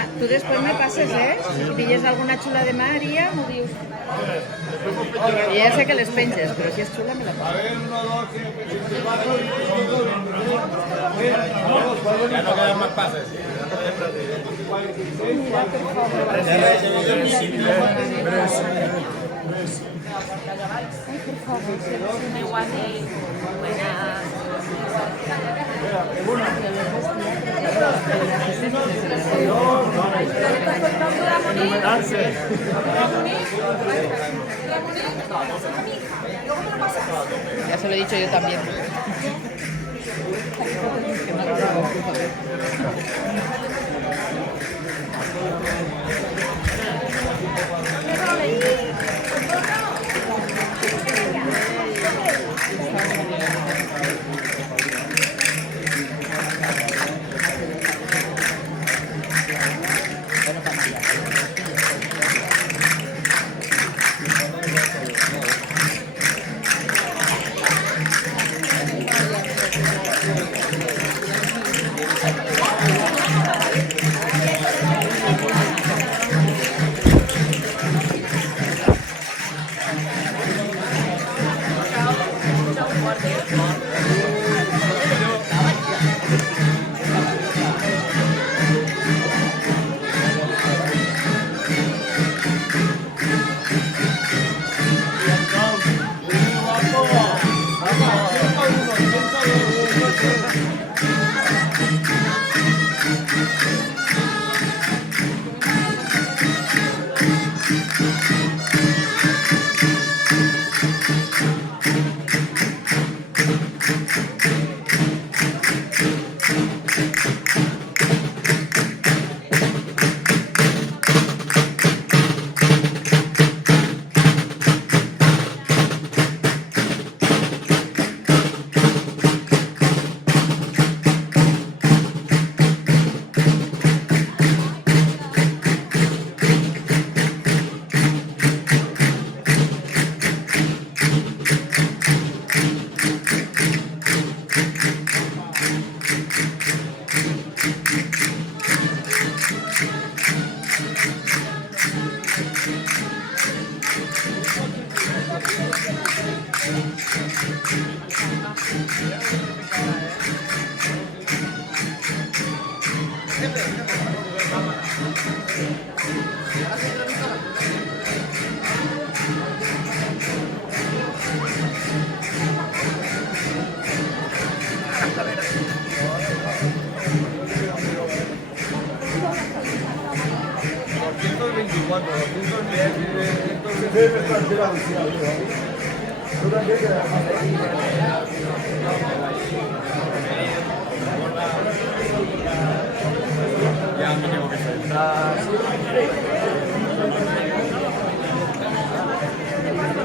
Ah, tu després me passes, Si pilles alguna xula de Maria, m'ho dius. I ja sé que les penges, però si és xula me la passes. Ya no quedan más pases. Mira, per favor. Ai, per favor. Ya se lo he dicho yo también. Ya mínimo que se.